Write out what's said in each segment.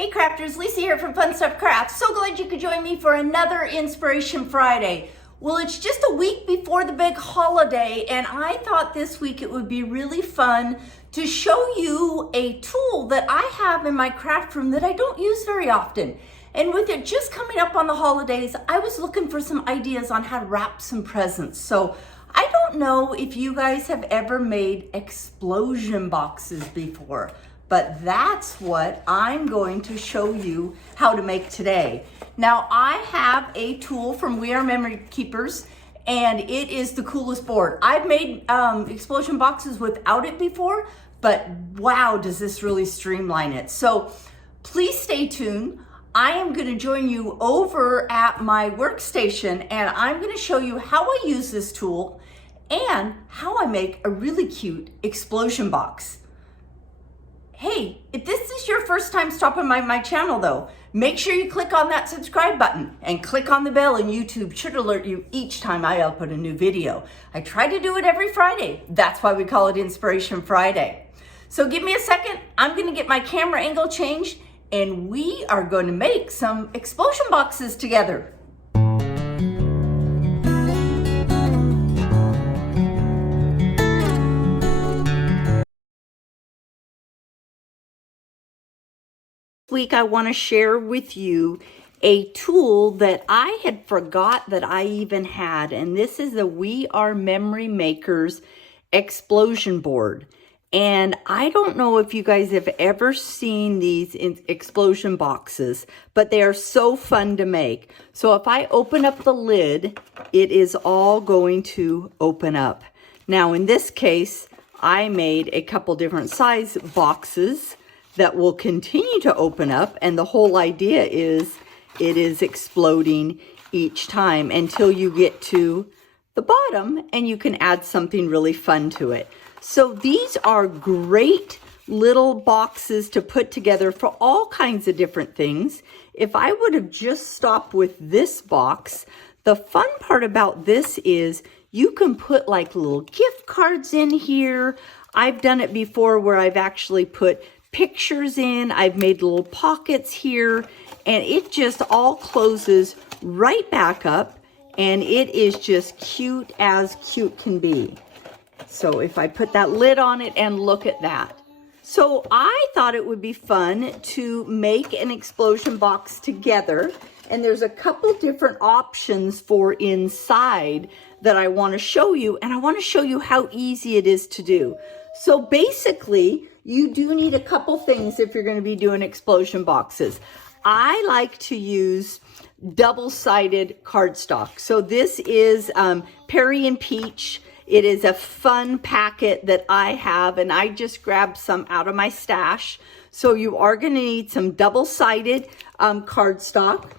Hey crafters, Lisa here from Fun Stuff Crafts. So glad you could join me for another Inspiration Friday. Well, it's just a week before the big holiday, and I thought this week it would be really fun to show you a tool that I have in my craft room that I don't use very often. And with it just coming up on the holidays, I was looking for some ideas on how to wrap some presents. So I don't know if you guys have ever made explosion boxes before, but that's what I'm going to show you how to make today. Now, I have a tool from We Are Memory Keepers, and it is the coolest board. I've made explosion boxes without it before, but wow, does this really streamline it. So please stay tuned. I am going to join you over at my workstation, and I'm going to show you how I use this tool and how I make a really cute explosion box. Hey, if this is your first time stopping by my channel though, make sure you click on that subscribe button and click on the bell, and YouTube should alert you each time I upload a new video. I try to do it every Friday. That's why we call it Inspiration Friday. So give me a second. I'm going to get my camera angle changed, and we are going to make some explosion boxes together. Week I want to share with you a tool that I had forgot that I even had, and this is the We Are Memory Makers explosion board. And I don't know if you guys have ever seen these explosion boxes, but they are so fun to make. So if I open up the lid, it is all going to open up. Now in this case, I made a couple different size boxes that will continue to open up, and the whole idea is it is exploding each time until you get to the bottom and you can add something really fun to it. So these are great little boxes to put together for all kinds of different things. If I would have just stopped with this box, the fun part about this is you can put like little gift cards in here. I've done it before where I've actually put pictures in. I've made little pockets here, and it just all closes right back up, and it is just cute as cute can be. So if I put that lid on it, and look at that. So I thought it would be fun to make an explosion box together, and there's a couple different options for inside that I want to show you, and I want to show you how easy it is to do. So basically, you do need a couple things if you're going to be doing explosion boxes. I like to use double-sided cardstock. So this is Perry and Peach. It is a fun packet that I have, and I just grabbed some out of my stash. So you are going to need some double-sided cardstock.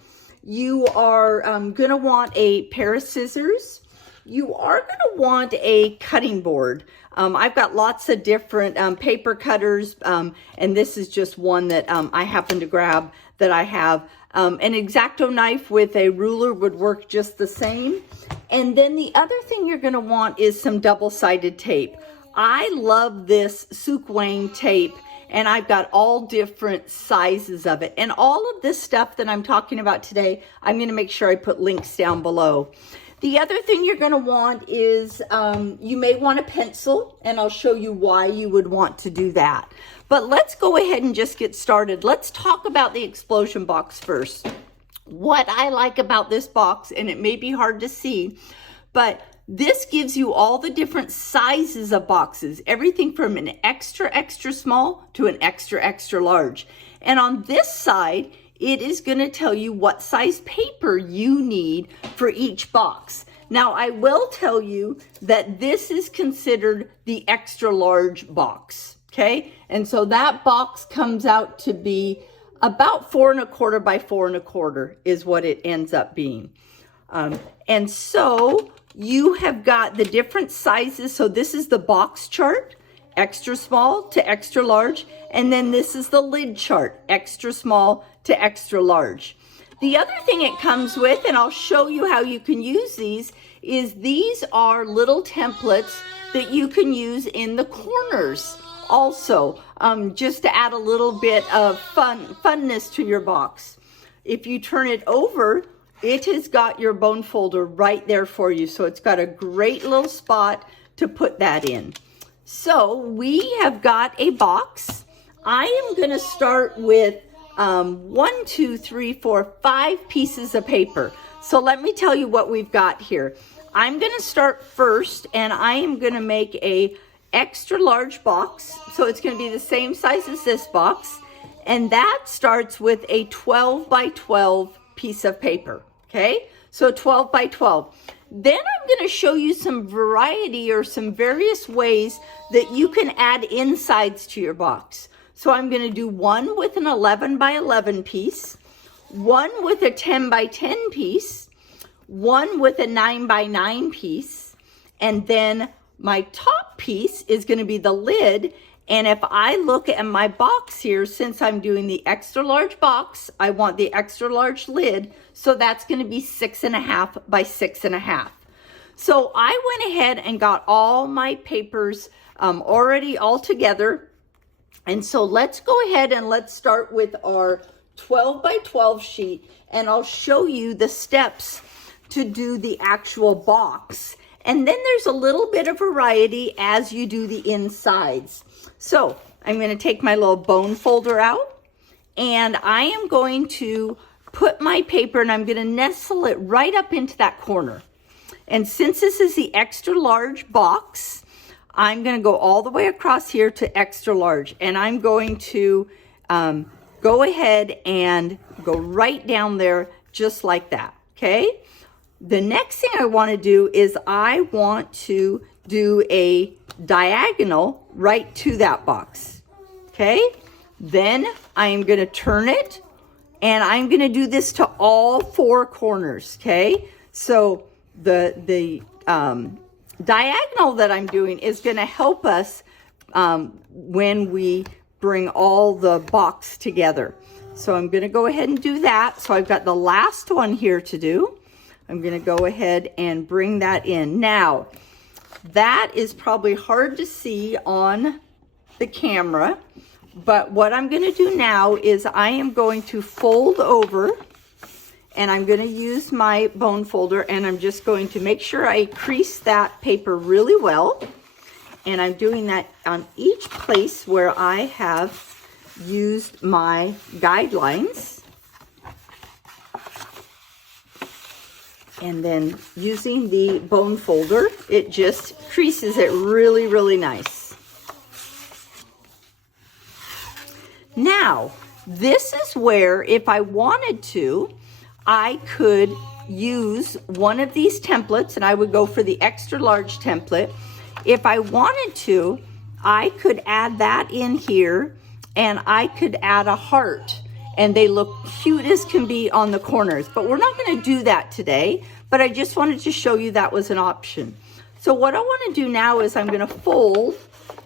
You are going to want a pair of scissors. You are going to want a cutting board. I've got lots of different paper cutters, and this is just one that I happen to grab that I have. An X-Acto knife with a ruler would work just the same. And then the other thing you're going to want is some double-sided tape. I love this Sook Wang tape, and I've got all different sizes of it. And all of this stuff that I'm talking about today, I'm going to make sure I put links down below. The other thing you're going to want is you may want a pencil, and I'll show you why you would want to do that. But let's go ahead and just get started. Let's talk about the explosion box first. What I like about this box, and it may be hard to see, but this gives you all the different sizes of boxes, everything from an extra, extra small to an extra, extra large. And on this side, it is going to tell you what size paper you need for each box. Now, I will tell you that this is considered the extra large box, okay? And so that box comes out to be about 4 1/4 by 4 1/4 is what it ends up being. And so you have got the different sizes. So this is the box chart, extra small to extra large. And then this is the lid chart, extra small to extra large. The other thing it comes with, and I'll show you how you can use these, is these are little templates that you can use in the corners Also, just to add a little bit of funness to your box, if you turn it over, it has got your bone folder right there for you. So it's got a great little spot to put that in. So we have got a box. I am going to start with 1, 2, 3, 4, 5 pieces of paper. So let me tell you what we've got here. I'm going to start first, and I am going to make a extra large box. So it's going to be the same size as this box. And that starts with a 12 by 12 piece of paper. Okay, so 12 by 12. Then I'm going to show you some variety or some various ways that you can add insides to your box. So I'm going to do one with an 11 by 11 piece, one with a 10 by 10 piece, one with a 9 by 9 piece, and then my top piece is going to be the lid. And if I look at my box here, since I'm doing the extra large box, I want the extra large lid. So that's going to be 6.5 by 6.5. So I went ahead and got all my papers already all together. And so let's go ahead and let's start with our 12 by 12 sheet. And I'll show you the steps to do the actual box. And then there's a little bit of variety as you do the insides. So I'm going to take my little bone folder out, and I am going to put my paper, and I'm going to nestle it right up into that corner. And since this is the extra large box, I'm going to go all the way across here to extra large, and I'm going to go ahead and go right down there just like that. Okay. The next thing I want to do is I want to do a diagonal right to that box. Okay. Then I'm going to turn it, and I'm going to do this to all 4 corners. Okay. So the diagonal that I'm doing is going to help us when we bring all the box together. So I'm going to go ahead and do that. So I've got the last one here to do. I'm going to go ahead and bring that in. Now, that is probably hard to see on the camera, but what I'm going to do now is I am going to fold over, and I'm going to use my bone folder, and I'm just going to make sure I crease that paper really well. And I'm doing that on each place where I have used my guidelines. And then using the bone folder, it just creases it really, really nice. Now, this is where if I wanted to, I could use one of these templates, and I would go for the extra large template. If I wanted to, I could add that in here, and I could add a heart. And they look cute as can be on the corners, but we're not going to do that today. But I just wanted to show you that was an option. So what I want to do now is I'm going to fold,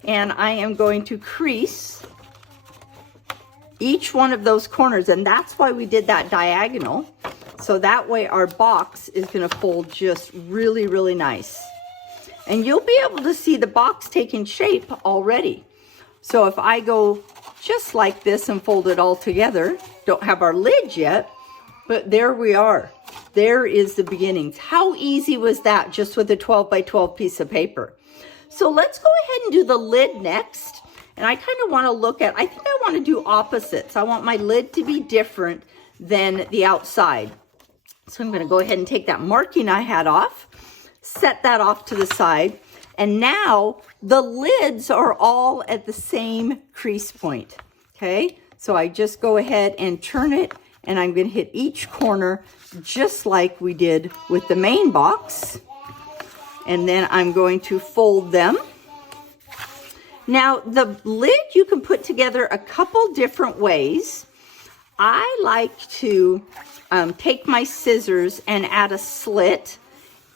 and I am going to crease each one of those corners. And that's why we did that diagonal. So that way our box is going to fold just really, really nice. And you'll be able to see the box taking shape already. So if I go just like this and fold it all together, don't have our lid yet, but there we are. There is the beginnings. How easy was that just with a 12 by 12 piece of paper? So let's go ahead and do the lid next. And I kind of want to look at, I think I want to do opposites. I want my lid to be different than the outside. So I'm going to go ahead and take that marking I had off, set that off to the side. And now the lids are all at the same crease point. Okay, so I just go ahead and turn it, and I'm going to hit each corner just like we did with the main box. And then I'm going to fold them. Now the lid you can put together a couple different ways. I like to take my scissors and add a slit,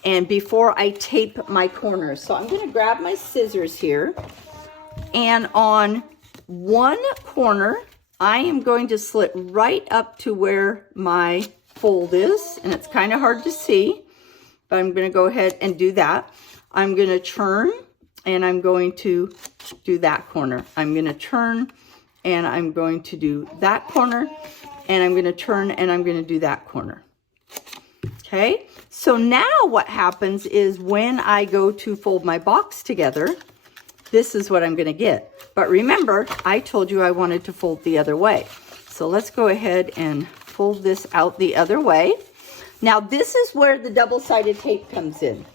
and before I tape my corners. So I'm going to grab my scissors here, and on one corner I am going to slit right up to where my fold is, and it's kind of hard to see, but I'm going to go ahead and do that. I'm going to turn and I'm going to do that corner. I'm going to turn, and I'm going to do that corner, and I'm going to turn, and I'm going to do that corner. Okay, so now what happens is when I go to fold my box together, this is what I'm going to get. But remember, I told you I wanted to fold the other way. So let's go ahead and fold this out the other way. Now this is where the double-sided tape comes in.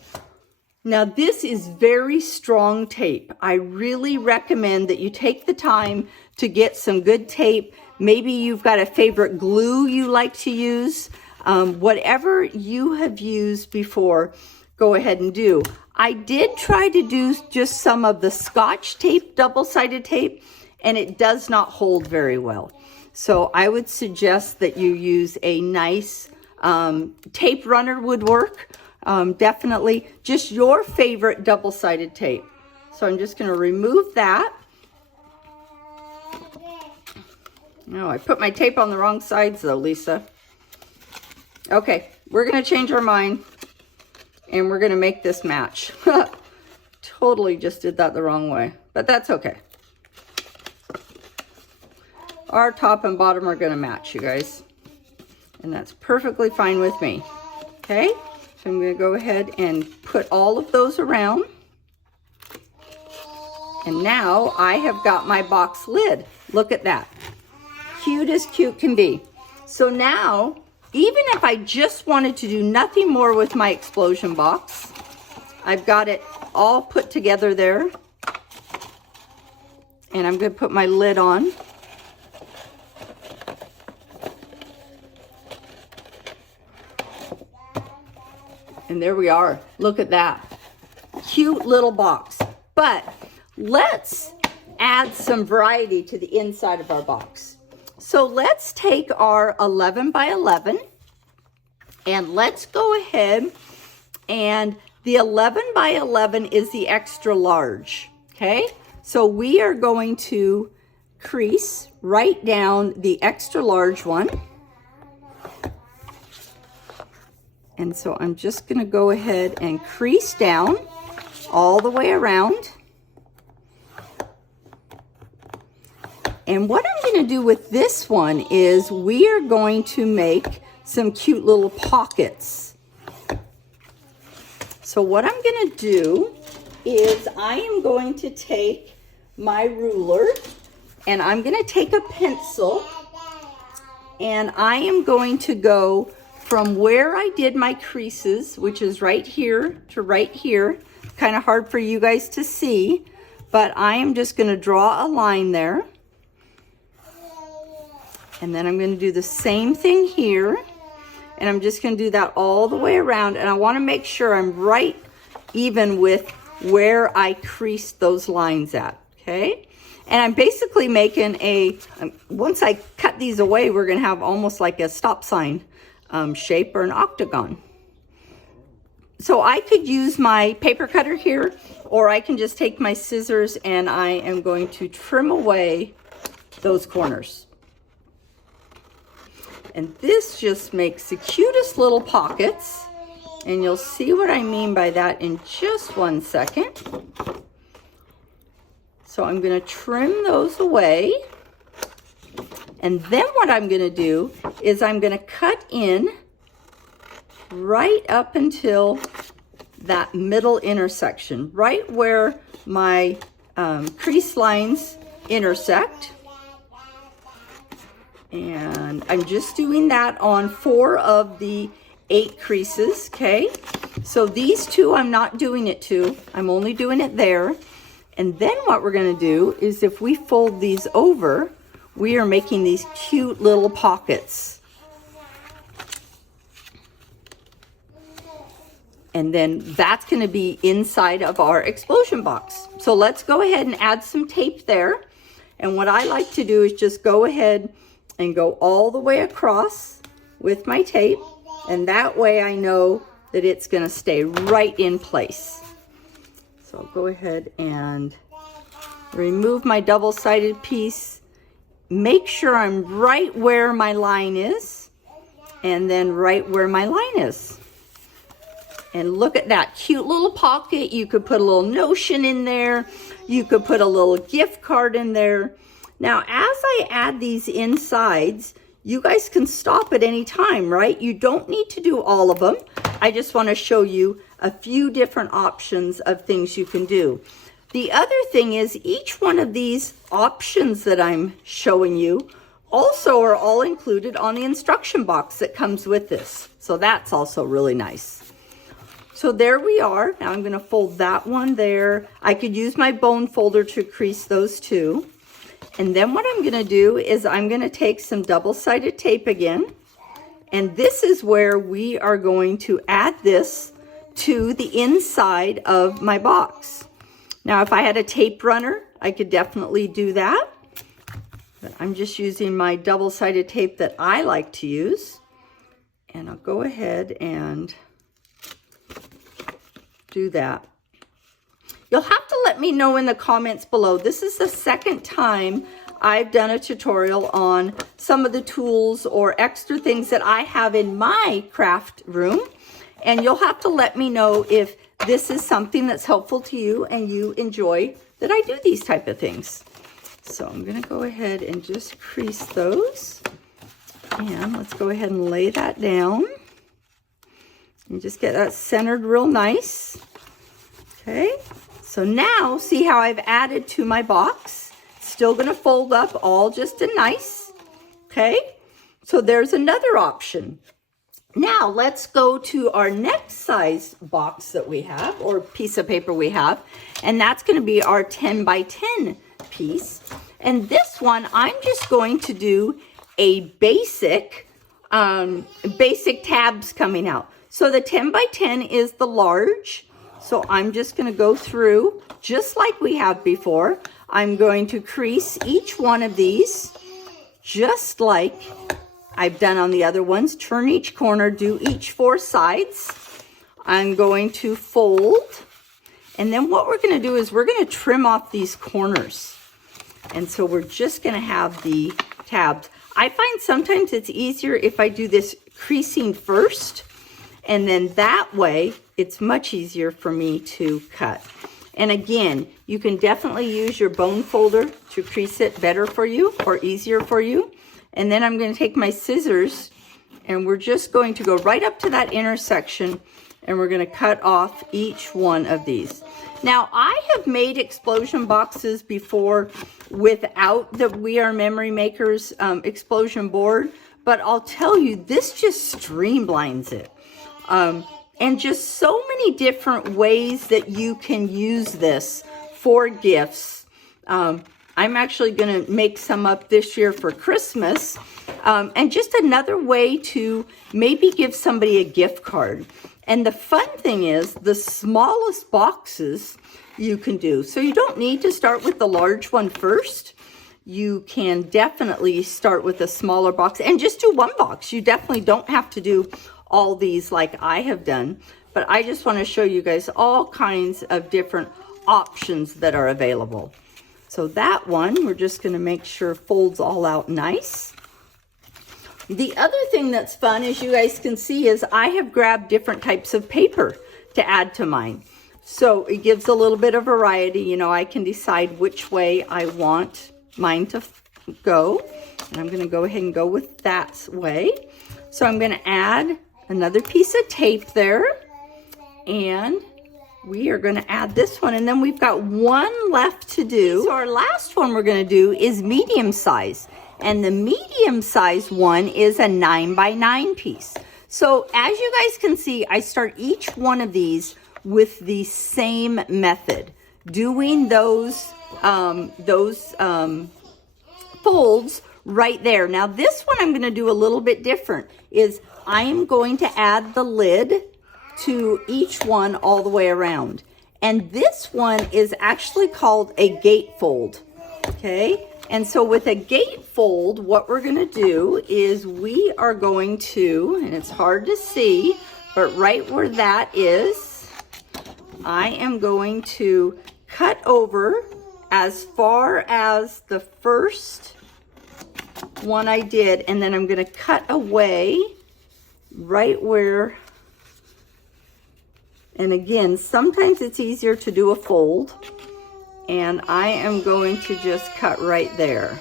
Now this is very strong tape. I really recommend that you take the time to get some good tape. Maybe you've got a favorite glue you like to use. Whatever you have used before, go ahead and do. I did try to do just some of the Scotch tape, double-sided tape, and it does not hold very well. So I would suggest that you use a nice tape runner would work. Definitely just your favorite double-sided tape. So I'm just going to remove that. No, I put my tape on the wrong sides though, Lisa. Okay, we're going to change our mind and we're going to make this match. Totally just did that the wrong way, but that's okay. Our top and bottom are going to match, you guys. And that's perfectly fine with me. Okay, so I'm going to go ahead and put all of those around. And now I have got my box lid. Look at that. Cute as cute can be. So now, even if I just wanted to do nothing more with my explosion box, I've got it all put together there. And I'm going to put my lid on. And there we are. Look at that. Cute little box. But let's add some variety to the inside of our box. So let's take our 11 by 11 and let's go ahead, and the 11 by 11 is the extra large. Okay, so we are going to crease right down the extra large one. And so I'm just going to go ahead and crease down all the way around. And what I'm going to do with this one is we are going to make some cute little pockets. So what I'm going to do is I am going to take my ruler and I'm going to take a pencil and I am going to go from where I did my creases, which is right here to right here. Kind of hard for you guys to see, but I am just going to draw a line there. And then I'm going to do the same thing here. And I'm just going to do that all the way around. And I want to make sure I'm right even with where I creased those lines at. Okay. And I'm basically making a, once I cut these away, we're going to have almost like a stop sign shape or an octagon. So I could use my paper cutter here, or I can just take my scissors and I am going to trim away those corners. And this just makes the cutest little pockets. And you'll see what I mean by that in just 1 second. So I'm going to trim those away. And then what I'm going to do is I'm going to cut in right up until that middle intersection, right where my crease lines intersect. And I'm just doing that on 4 of the 8 creases, okay? So these 2 I'm not doing it to, I'm only doing it there. And then what we're gonna do is if we fold these over, we are making these cute little pockets. And then that's gonna be inside of our explosion box. So let's go ahead and add some tape there. And what I like to do is just go ahead and go all the way across with my tape, and that way I know that it's going to stay right in place. So I'll go ahead and remove my double-sided piece, make sure I'm right where my line is, and then right where my line is. And look at that cute little pocket. You could put a little notion in there. You could put a little gift card in there. Now, as I add these insides, you guys can stop at any time, right? You don't need to do all of them. I just want to show you a few different options of things you can do. The other thing is each one of these options that I'm showing you also are all included on the instruction box that comes with this. So that's also really nice. So there we are. Now I'm going to fold that one there. I could use my bone folder to crease those two. And then what I'm going to do is I'm going to take some double-sided tape again. And this is where we are going to add this to the inside of my box. Now, if I had a tape runner, I could definitely do that. But I'm just using my double-sided tape that I like to use. And I'll go ahead and do that. You'll have to let me know in the comments below. This is the second time I've done a tutorial on some of the tools or extra things that I have in my craft room. And you'll have to let me know if this is something that's helpful to you and you enjoy that I do these type of things. So I'm going to go ahead and just crease those. And let's go ahead and lay that down. And just get that centered real nice. Okay, so now see how I've added to my box. Still going to fold up all just a nice. Okay, so there's another option. Now let's go to our next size box that we have, or piece of paper we have, and that's going to be our 10 by 10 piece. And this one, I'm just going to do a basic tabs coming out. So the 10 by 10 is the large. So I'm just going to go through just like we have before. I'm going to crease each one of these just like I've done on the other ones. Turn each corner, do each 4 sides. I'm going to fold. And then what we're going to do is we're going to trim off these corners. And so we're just going to have the tabs. I find sometimes it's easier if I do this creasing first. And then that way, it's much easier for me to cut. And again, you can definitely use your bone folder to crease it better for you or easier for you. And then I'm going to take my scissors and we're just going to go right up to that intersection and we're going to cut off each one of these. Now, I have made explosion boxes before without the We Are Memory Makers explosion board, but I'll tell you, this just streamlines it. And just so many different ways that you can use this for gifts. I'm actually going to make some up this year for Christmas. And just another way to maybe give somebody a gift card. And the fun thing is the smallest boxes you can do. So you don't need to start with the large one first. You can definitely start with a smaller box and just do one box. You definitely don't have to do all these like I have done, but I just want to show you guys all kinds of different options that are available. So that one, we're just going to make sure folds all out nice. The other thing that's fun, as you guys can see, is I have grabbed different types of paper to add to mine. So it gives a little bit of variety. You know, I can decide which way I want mine to go. And I'm going to go ahead and go with that way. So I'm going to add another piece of tape there, and we are going to add this one, and then we've got one left to do. So our last one we're going to do is medium size, and the medium size one is a 9 by 9 piece. So as you guys can see, I start each one of these with the same method, doing those folds right there. Now this one I'm going to do a little bit different. Is I am going to add the lid to each one all the way around. And this one is actually called a gatefold. Okay? And so with a gatefold, what we're going to do is we are going to, and it's hard to see, but right where that is, I am going to cut over as far as the first one I did, and then I'm going to cut away right where And again, sometimes it's easier to do a fold. And I am going to just cut right there.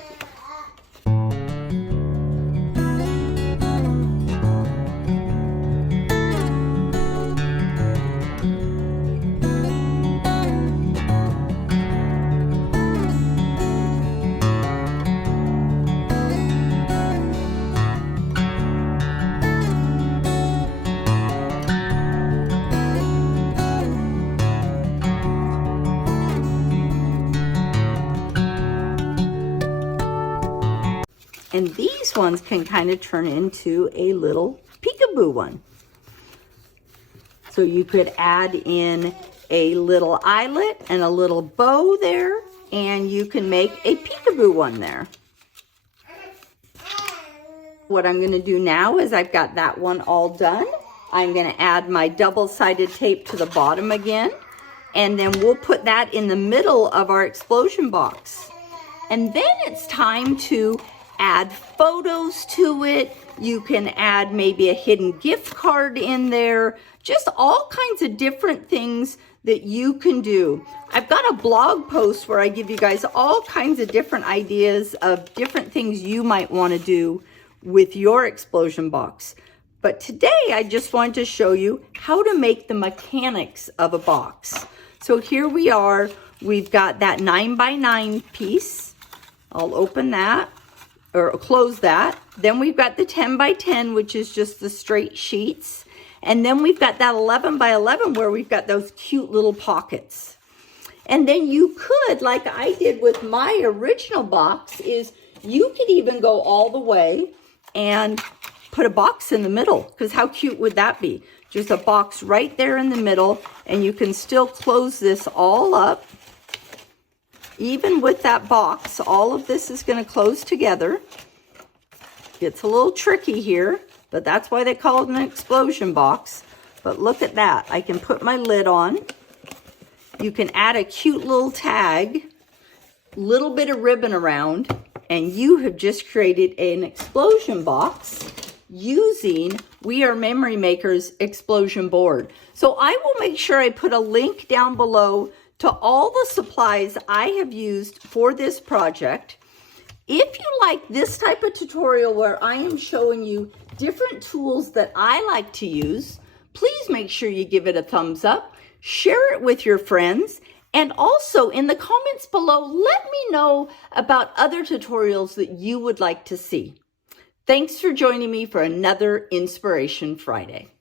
And these ones can kind of turn into a little peekaboo one. So you could add in a little eyelet and a little bow there, and you can make a peekaboo one there. What I'm going to do now is I've got that one all done. I'm going to add my double-sided tape to the bottom again, and then we'll put that in the middle of our explosion box. And then it's time to add photos to it. You can add maybe a hidden gift card in there, just all kinds of different things that you can do. I've got a blog post where I give you guys all kinds of different ideas of different things you might want to do with your explosion box. But today I just wanted to show you how to make the mechanics of a box. So here we are, we've got that 9x9 piece. I'll open that or close that. Then we've got the 10x10, which is just the straight sheets. And then we've got that 11x11 where we've got those cute little pockets. And then you could, like I did with my original box, is you could even go all the way and put a box in the middle, because how cute would that be? Just a box right there in the middle, and you can still close this all up. Even with that box, all of this is going to close together. It's a little tricky here, but that's why they call it an explosion box. But look at that. I can put my lid on. You can add a cute little tag, little bit of ribbon around, and you have just created an explosion box using We Are Memory Maker's explosion board. So I will make sure I put a link down below to all the supplies I have used for this project. If you like this type of tutorial where I am showing you different tools that I like to use, please make sure you give it a thumbs up, share it with your friends, and also in the comments below, let me know about other tutorials that you would like to see. Thanks for joining me for another Inspiration Friday.